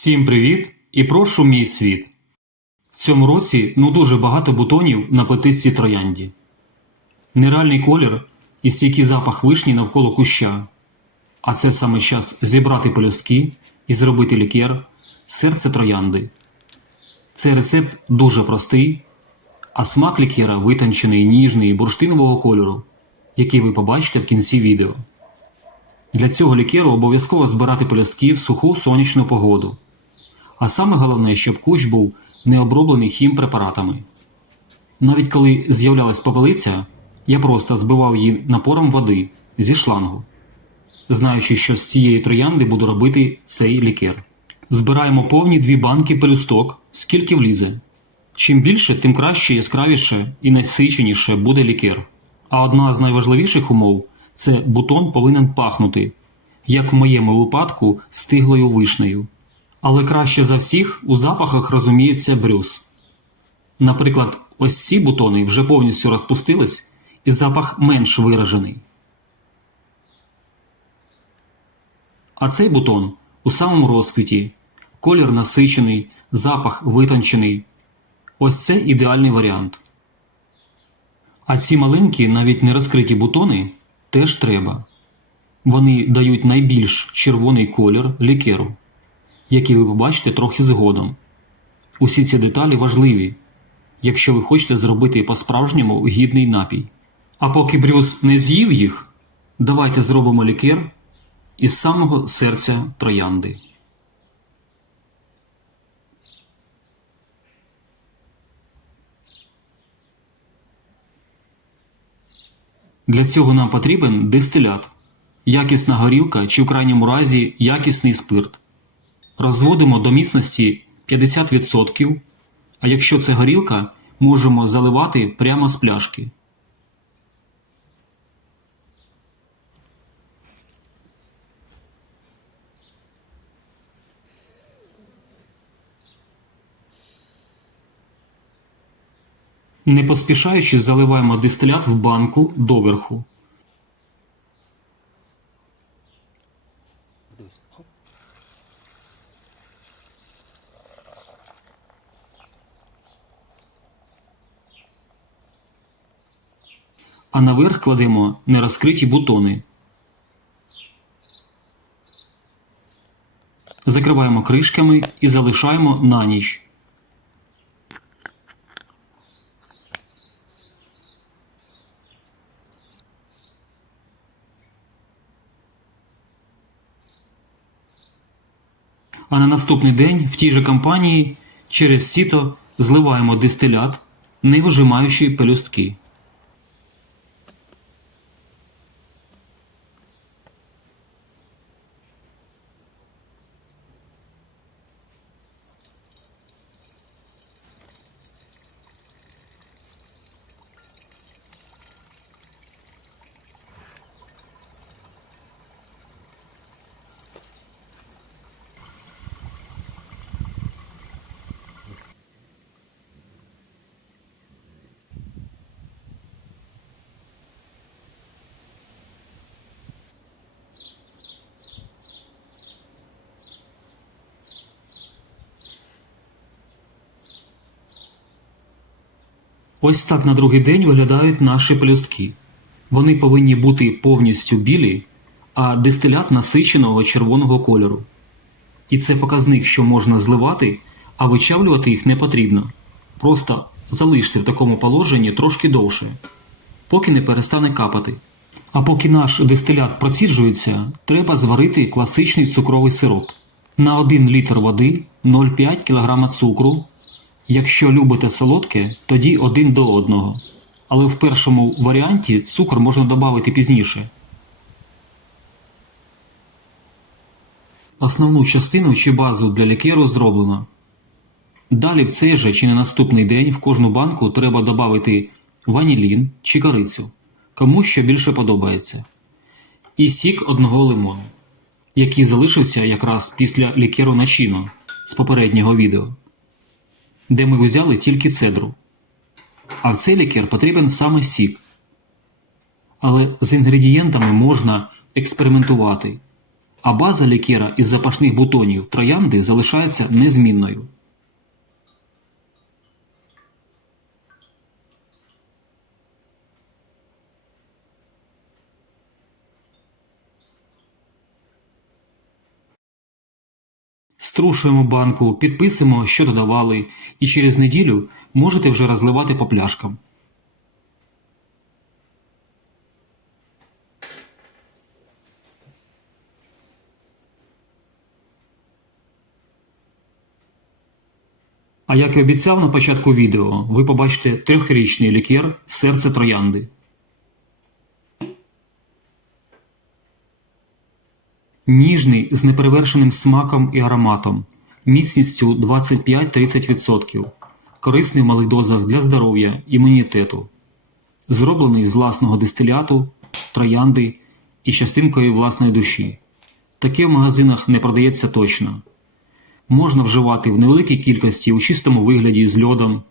Всім привіт і прошу мій світ. В цьому році ну дуже багато бутонів на плетистій троянді. Нереальний колір і стійкий запах вишні навколо куща. А це саме час зібрати пелюстки і зробити лікер серце троянди. Цей рецепт дуже простий, а смак лікера витончений, ніжний, бурштинового кольору, який ви побачите в кінці відео. Для цього лікеру обов'язково збирати пелюстки в суху сонячну погоду. А саме головне, щоб кущ був не оброблений хімпрепаратами. Навіть коли з'являлась попелиця, я просто збивав її напором води зі шлангу, знаючи, що з цієї троянди буду робити цей лікер. Збираємо повні дві банки пелюсток, скільки влізе. Чим більше, тим краще, яскравіше і насиченіше буде лікер. А одна з найважливіших умов це бутон повинен пахнути, як в моєму випадку, стиглою вишнею. Але краще за всіх у запахах розуміється брюс. Наприклад, ось ці бутони вже повністю розпустились, і запах менш виражений. А цей бутон у самому розквіті, колір насичений, запах витончений. Ось це ідеальний варіант. А ці маленькі, навіть не розкриті бутони теж треба. Вони дають найбільш червоний колір лікеру, який ви побачите трохи згодом. Усі ці деталі важливі, якщо ви хочете зробити по-справжньому гідний напій. А поки Брюс не з'їв їх, давайте зробимо лікер із самого серця троянди. Для цього нам потрібен дистилят, якісна горілка чи в крайньому разі якісний спирт. Розводимо до міцності 50%, а якщо це горілка, можемо заливати прямо з пляшки. Не поспішаючи заливаємо дистилят в банку доверху. А наверх кладемо нерозкриті бутони. Закриваємо кришками і залишаємо на ніч. А на наступний день в тій же компанії через сіто зливаємо дистилят, не вижимаючи пелюстки. Ось так на другий день виглядають наші пелюстки. Вони повинні бути повністю білі, а дистилят насиченого червоного кольору. І це показник, що можна зливати, а вичавлювати їх не потрібно. Просто залиште в такому положенні трошки довше, поки не перестане капати. А поки наш дистилят проціджується, треба зварити класичний цукровий сироп. На 1 літр води 0,5 кг цукру. Якщо любите солодке, тоді один до одного. Але в першому варіанті цукор можна додати пізніше. Основну частину чи базу для лікеру зроблено. Далі в цей же чи на наступний день в кожну банку треба додати ванілін чи корицю, кому що більше подобається, і сік одного лимону, який залишився якраз після лікеру начину з попереднього відео, де ми взяли тільки цедру. А в цей лікер потрібен саме сік. Але з інгредієнтами можна експериментувати. а база лікера із запашних бутонів троянди залишається незмінною. Струшуємо банку, підписуємо, що додавали, і через неділю можете вже розливати по пляшкам. А як і обіцяв на початку відео, ви побачите трьохрічний лікер серце троянди. Ніжний з неперевершеним смаком і ароматом, міцністю 25-30%, корисний в малих дозах для здоров'я, імунітету, зроблений з власного дистиляту, троянди і частинкою власної душі. Таке в магазинах не продається точно. Можна вживати в невеликій кількості у чистому вигляді з льодом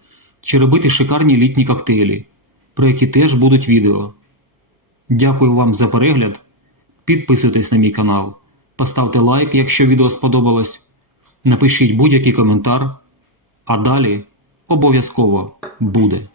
чи робити шикарні літні коктейлі, про які теж будуть відео. Дякую вам за перегляд. Підписуйтесь на мій канал, поставте лайк, якщо відео сподобалось, напишіть будь-який коментар, а далі обов'язково буде.